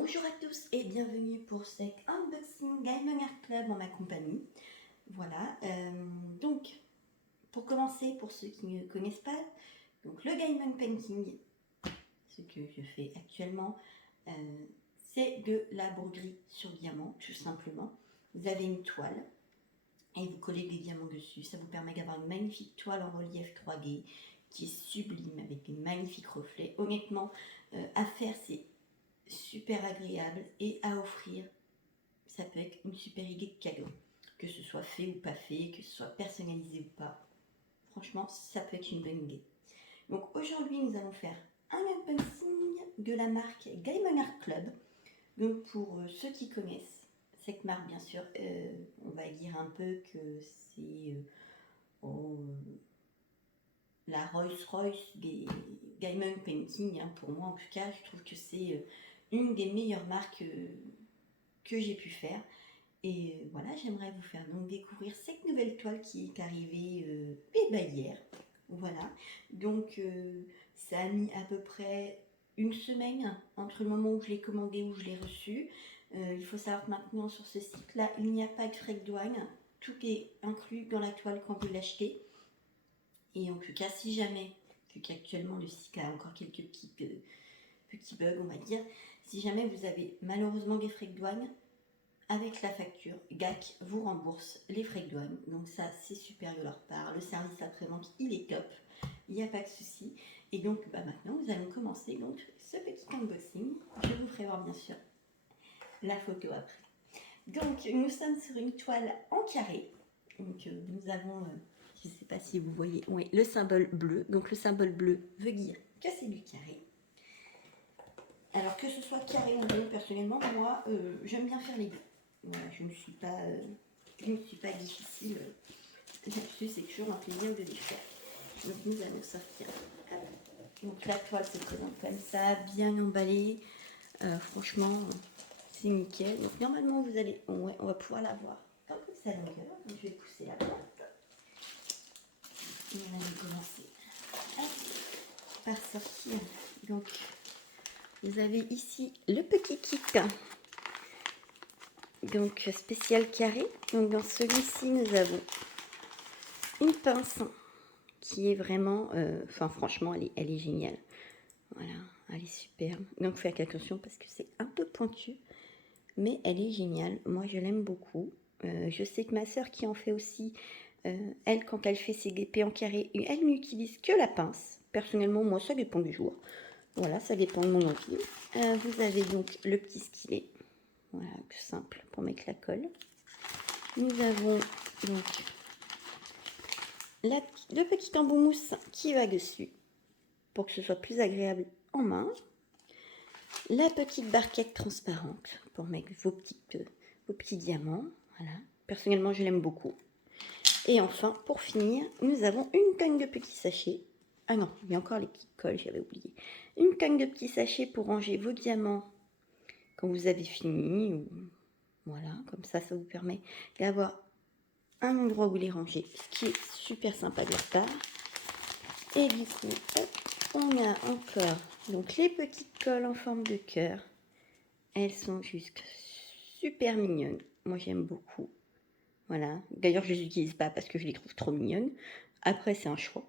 Bonjour à tous et bienvenue pour cet unboxing Gaming Art Club en ma compagnie. Voilà, donc pour commencer, pour ceux qui ne connaissent pas, donc le Gaming Painting, ce que je fais actuellement, c'est de la broderie sur diamant, tout simplement. Vous avez une toile et vous collez des diamants dessus. Ça vous permet d'avoir une magnifique toile en relief 3D qui est sublime avec des magnifiques reflets. Honnêtement, à faire, c'est super agréable et à offrir, ça peut être une super idée de cadeau, que ce soit fait ou pas fait, que ce soit personnalisé ou pas. Franchement, ça peut être une bonne idée. Donc aujourd'hui, nous allons faire un unboxing de la marque Gaming Art Club. Donc pour ceux qui connaissent cette marque, bien sûr, on va dire un peu que c'est la Rolls-Royce des Gaming Painting, hein, pour moi en tout cas. Je trouve que c'est une des meilleures marques que j'ai pu faire. Et voilà, j'aimerais vous faire donc découvrir cette nouvelle toile qui est arrivée hier. Voilà, donc ça a mis à peu près une semaine entre le moment où je l'ai commandé et où je l'ai reçu. Il faut savoir que maintenant sur ce site-là, il n'y a pas de frais de douane. Tout est inclus dans la toile quand vous l'achetez. Et en tout cas, si jamais, vu qu'actuellement le site a encore quelques petits bugs, on va dire, si jamais vous avez malheureusement des frais de douane, avec la facture, GAC vous rembourse les frais de douane. Donc ça, c'est super de leur part. Le service après-vente, il est top. Il n'y a pas de souci. Et donc maintenant, nous allons commencer donc ce petit unboxing. Je vous ferai voir bien sûr la photo après. Donc nous sommes sur une toile en carré. Donc nous avons, je ne sais pas si vous voyez, oui, le symbole bleu. Donc le symbole bleu veut dire que c'est du carré. Alors que ce soit carré ou rond, personnellement, moi, j'aime bien faire les deux. Voilà, je ne suis pas difficile là-dessus, c'est toujours un plaisir de les faire. Donc nous allons sortir. Donc la toile se présente comme ça, bien emballée. Franchement, c'est nickel. Donc normalement vous allez, ouais, on va pouvoir la voir un peu de sa longueur. Donc je vais pousser la porte. Et on va commencer par sortir. Donc vous avez ici le petit kit. Donc spécial carré. Donc dans celui-ci nous avons une pince qui est vraiment, franchement elle est géniale. Voilà, elle est superbe. Donc faites attention parce que c'est un peu pointu, mais elle est géniale. Moi je l'aime beaucoup. Je sais que ma soeur qui en fait aussi, elle quand elle fait ses épées en carré, elle n'utilise que la pince. Personnellement moi ça dépend du jour. Voilà, ça dépend de mon envie. Vous avez donc le petit stylet. Voilà, tout simple pour mettre la colle. Nous avons donc le petit embout mousse qui va dessus pour que ce soit plus agréable en main. La petite barquette transparente pour mettre vos petits diamants. Voilà. Personnellement, je l'aime beaucoup. Et enfin, pour finir, nous avons une canne de petits sachets. Ah non, il y a encore les petites colles, j'avais oublié. Une canne de petits sachets pour ranger vos diamants quand vous avez fini. Ou... Voilà, comme ça vous permet d'avoir un endroit où les ranger, ce qui est super sympa de leur part. Et du coup, hop, on a encore donc les petites colles en forme de cœur. Elles sont juste super mignonnes. Moi, j'aime beaucoup. Voilà. D'ailleurs, je les utilise pas parce que je les trouve trop mignonnes. Après, c'est un choix.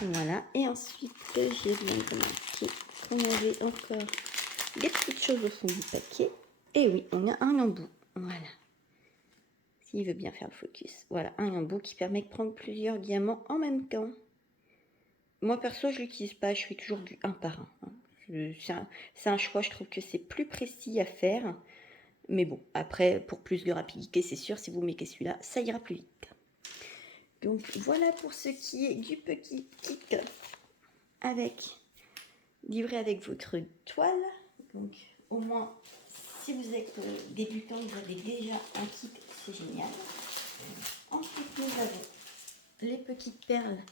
Voilà. Et ensuite, j'ai bien remarqué qu'on avait encore des petites choses au fond du paquet. Et oui, on a un embout. Voilà. S'il veut bien faire le focus. Voilà, un embout qui permet de prendre plusieurs diamants en même temps. Moi, perso, je l'utilise pas. Je fais toujours du 1 par 1. C'est un choix. Je trouve que c'est plus précis à faire. Mais bon, après, pour plus de rapidité, c'est sûr, si vous mettez celui-là, ça ira plus vite. Donc, voilà pour ce qui est du petit kit livré avec votre toile. Donc, au moins, si vous êtes débutant, vous avez déjà un kit, c'est génial. Ensuite, nous avons les petites perles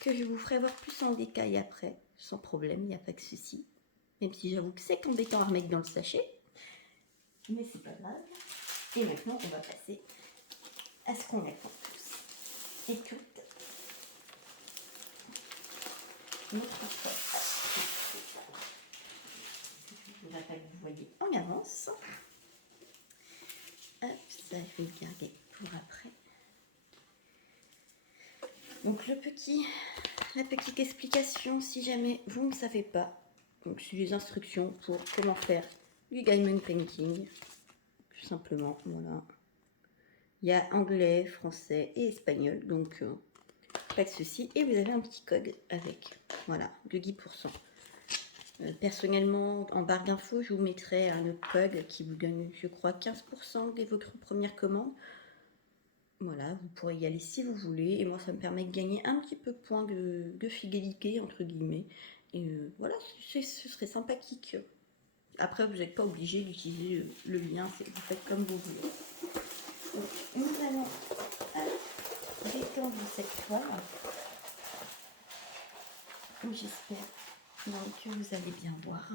que je vous ferai voir plus en détail après, sans problème, il n'y a pas de souci. Même si j'avoue que c'est embêtant à remettre dans le sachet. Mais c'est pas grave. Et maintenant, on va passer à ce qu'on attend tous et toutes. Notre toile. faudra pas que vous voyez en avance. Hop, ça je vais le garder pour après. Donc la petite explication, si jamais vous ne savez pas, donc c'est les instructions pour comment faire du diamond painting, tout simplement, voilà. Il y a anglais, français et espagnol, donc pas de souci. Et vous avez un petit code avec, voilà, de 10%. Personnellement, en barre d'infos, je vous mettrai un autre code qui vous donne, je crois, 15% dès votre première commande. Voilà, vous pourrez y aller si vous voulez. Et moi, ça me permet de gagner un petit peu de points de fidélité, entre guillemets. Et voilà, ce serait sympathique. Après, vous n'êtes pas obligé d'utiliser le lien, vous faites comme vous voulez. Donc, nous allons détendre cette toile. J'espère que vous allez bien voir.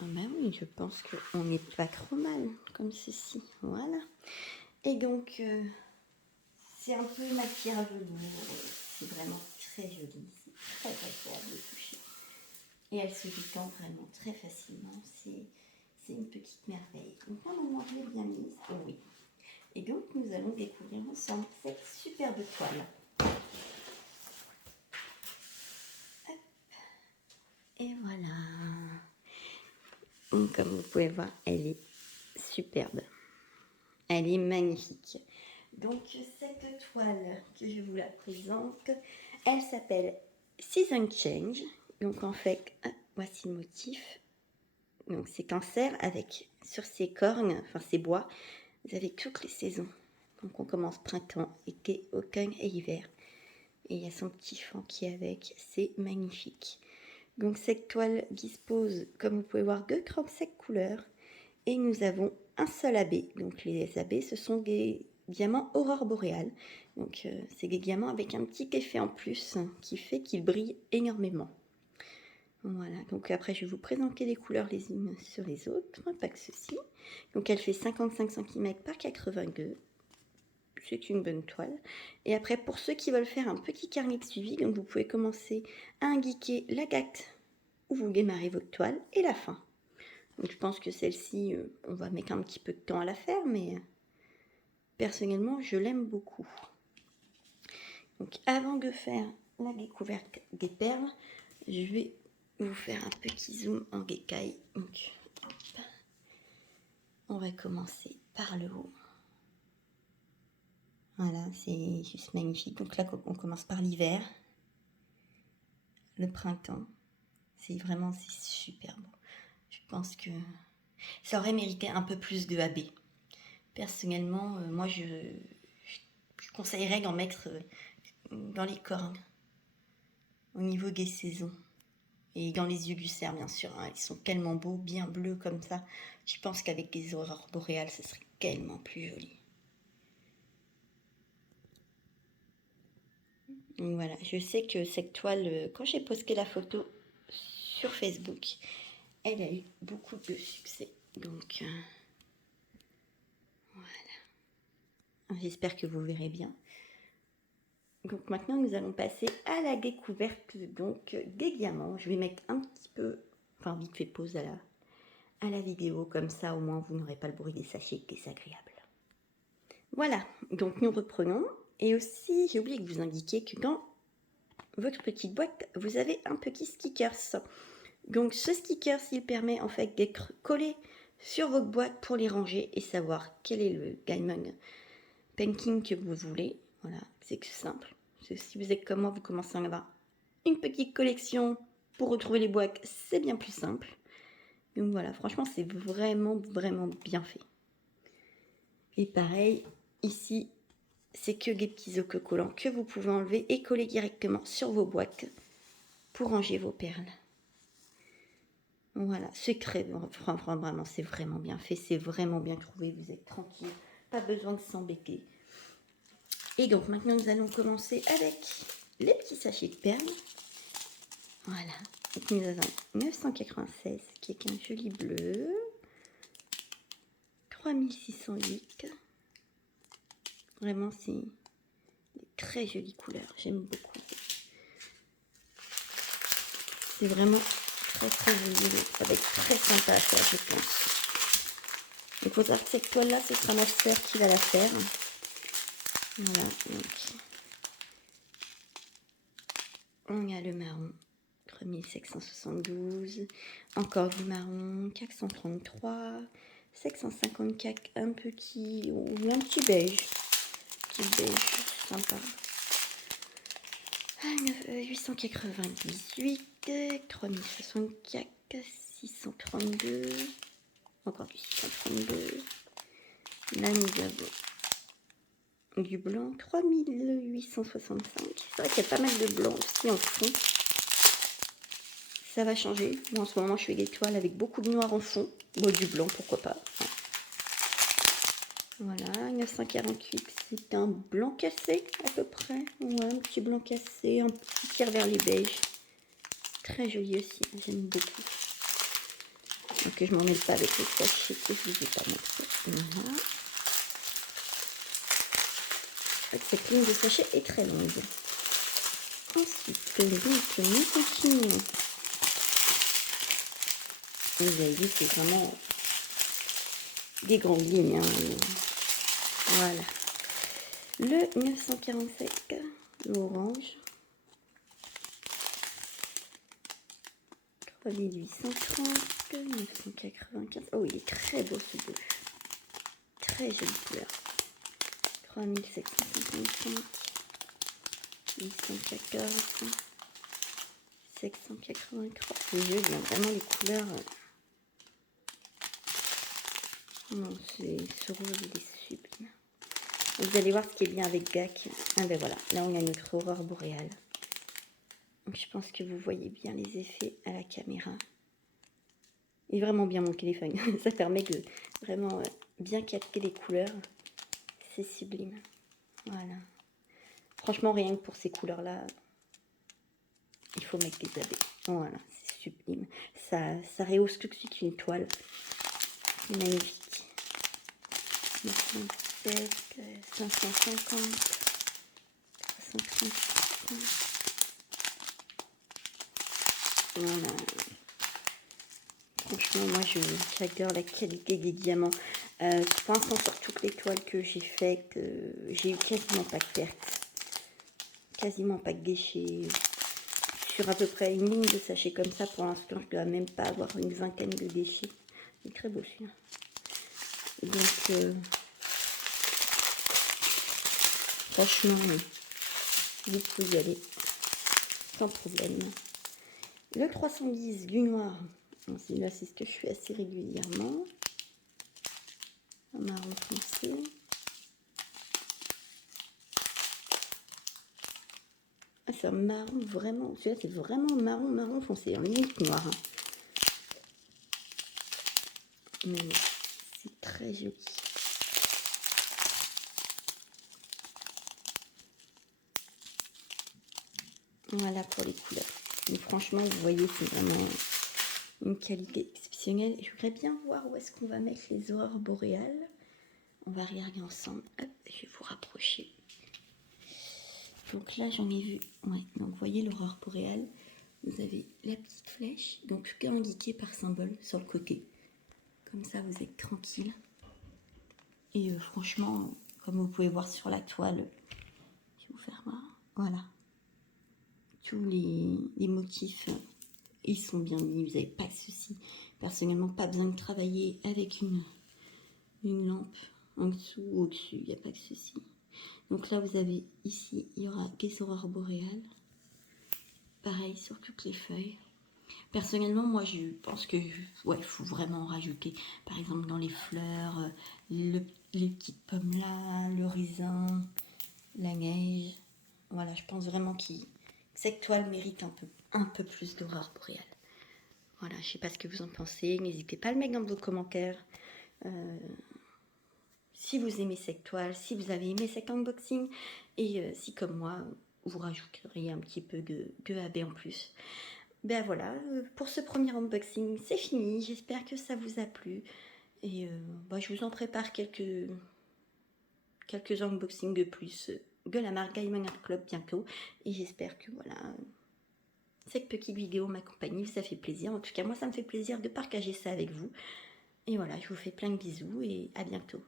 Ah ben oui, je pense qu'on n'est pas trop mal, comme ceci. Voilà. Et donc, c'est un peu matière à velours. C'est vraiment très joli. C'est très agréable de toucher. Et elle se détend vraiment très facilement. C'est une petite merveille. Donc, normalement, je l'ai bien mise. Oh oui. Et donc, nous allons découvrir ensemble cette superbe toile. Hop. Et voilà. Donc, comme vous pouvez voir, elle est superbe. Elle est magnifique. Donc, cette toile que je vous la présente, elle s'appelle Season Change. Donc, en fait, voici le motif. Donc, c'est cancer avec, sur ses cornes, enfin ses bois, vous avez toutes les saisons. Donc, on commence printemps, été, automne et hiver. Et il y a son petit fond qui est avec. C'est magnifique. Donc, cette toile dispose, comme vous pouvez voir, de 37 couleurs. Et nous avons un seul abbé. Donc les abbés, ce sont des diamants aurore boréale. Donc c'est des diamants avec un petit effet en plus qui fait qu'ils brillent énormément. Voilà, donc après je vais vous présenter les couleurs les unes sur les autres, pas que ceci. Donc elle fait 55 cm par 82. C'est une bonne toile. Et après, pour ceux qui veulent faire un petit carnet de suivi, donc vous pouvez commencer à indiquer la date où vous démarrez votre toile et la fin. Donc, je pense que celle-ci, on va mettre un petit peu de temps à la faire, mais personnellement, je l'aime beaucoup. Donc, avant de faire la découverte des perles, je vais vous faire un petit zoom en détail. Donc, hop. On va commencer par le haut. Voilà, c'est juste magnifique. Donc là, on commence par l'hiver, le printemps. C'est superbe. Je pense que ça aurait mérité un peu plus de AB. Personnellement, moi, je conseillerais d'en mettre dans les cornes, au niveau des saisons. Et dans les yeux du cerf, bien sûr. Hein. Ils sont tellement beaux, bien bleus comme ça. Je pense qu'avec les aurores boréales, ce serait tellement plus joli. Donc voilà, je sais que cette toile, quand j'ai posté la photo sur Facebook, elle a eu beaucoup de succès. Donc voilà. J'espère que vous verrez bien. Donc maintenant, nous allons passer à la découverte donc, des diamants. Je vais mettre un petit peu, enfin vite fait pause à la vidéo. Comme ça, au moins, vous n'aurez pas le bruit des sachets qui est agréable. Voilà, donc nous reprenons. Et aussi, j'ai oublié de vous indiquer que dans votre petite boîte, vous avez un petit stickers. Donc ce stickers, il permet en fait d'être collé sur votre boîte pour les ranger et savoir quel est le diamond painting que vous voulez. Voilà, c'est simple. Si vous êtes comme moi, vous commencez à en avoir une petite collection pour retrouver les boîtes, c'est bien plus simple. Donc voilà, franchement, c'est vraiment bien fait. Et pareil, ici, c'est que des petits autocollants que vous pouvez enlever et coller directement sur vos boîtes pour ranger vos perles. Voilà, c'est très vraiment, c'est vraiment bien fait, c'est vraiment bien trouvé, vous êtes tranquille, pas besoin de s'embêter. Et donc maintenant nous allons commencer avec les petits sachets de perles. Voilà, donc nous avons 996 qui est un joli bleu, 3608, vraiment c'est des très jolies couleurs, j'aime beaucoup. C'est vraiment très joli. Ça va être très sympa à faire, je pense. Il faut savoir que cette toile-là, ce sera ma sœur qui va la faire. Voilà, donc on a le marron, 3772, encore du marron, 433, 754, un petit beige, sympa. 898, 3064, 632, encore du 632, là nous avons du blanc, 3865, c'est vrai qu'il y a pas mal de blanc aussi en fond, ça va changer. Moi en ce moment je fais des toiles avec beaucoup de noir en fond, bon, du blanc pourquoi pas. Voilà, 948, c'est un blanc cassé à peu près, ouais, un petit blanc cassé, un petit tir vers les beiges, très joli aussi, j'aime beaucoup. Donc je m'en mêle pas avec les sachets que je vous ai pas montré. Voilà. Cette ligne de sachet est très longue. Ensuite, donc, nous continuons. Vous avez vu, c'est vraiment des grandes lignes. Hein. Voilà. Le 947, l'orange. 3830, 995. Oh, il est très beau ce bleu. Très jolie couleur. 3755, 814, 783. C'est joli, hein, vraiment les couleurs. Non, ce rose, il est sublime. Vous allez voir ce qui est bien avec GAC. Ah ben voilà, là on a notre aurore boréale. Donc je pense que vous voyez bien les effets à la caméra. Il est vraiment bien mon téléphone. Ça permet de vraiment bien capter les couleurs. C'est sublime. Voilà. Franchement, rien que pour ces couleurs-là, il faut mettre des habits. Voilà, c'est sublime. Ça rehausse tout de suite une toile. C'est magnifique. 907, 550, 338. Voilà. Franchement, moi, j'adore la qualité des diamants. Pour l'instant, sur toutes les toiles que j'ai faites, j'ai eu quasiment pas de pertes. Quasiment pas de déchets. Sur à peu près une ligne de sachets comme ça, pour l'instant, je dois même pas avoir une vingtaine de déchets. C'est très beau celui-là. Donc, franchement, vous pouvez y aller sans problème. Le 310 du noir, là c'est ce que je fais assez régulièrement. Un marron foncé. Ah, c'est un marron vraiment, celui-là c'est vraiment marron foncé, en limite noir. Hein. Mais c'est très joli. Voilà pour les couleurs. Mais franchement, vous voyez, c'est vraiment une qualité exceptionnelle. Et je voudrais bien voir où est-ce qu'on va mettre les aurores boréales. On va regarder ensemble. Hop, je vais vous rapprocher. Donc là, j'en ai vu. Ouais, donc vous voyez l'aurore boréale. Vous avez la petite flèche. Donc tout est indiqué par symbole sur le côté. Comme ça, vous êtes tranquille. Et franchement, comme vous pouvez voir sur la toile, je vais vous faire voir. Voilà. Tous les motifs, ils sont bien mis, vous n'avez pas de soucis. Personnellement, pas besoin de travailler avec une lampe en dessous ou au-dessus, il n'y a pas de soucis. Donc là, vous avez ici, il y aura des aurores boréales. Pareil sur toutes les feuilles. Personnellement, moi, je pense que ouais, faut vraiment en rajouter. Par exemple, dans les fleurs, les petites pommes là, le raisin, la neige. Voilà, je pense vraiment que cette toile mérite un peu plus d'aurore boréale. Voilà, je sais pas ce que vous en pensez. N'hésitez pas à le mettre dans vos commentaires. Si vous aimez cette toile, si vous avez aimé cet unboxing, et si comme moi, vous rajouteriez un petit peu de AB en plus. Ben voilà, pour ce premier unboxing, c'est fini. J'espère que ça vous a plu. Et je vous en prépare quelques unboxings de plus de la marque Diamond Art Club bientôt. Et j'espère que voilà, cette petite vidéo m'accompagne, ça fait plaisir. En tout cas, moi, ça me fait plaisir de partager ça avec vous. Et voilà, je vous fais plein de bisous et à bientôt.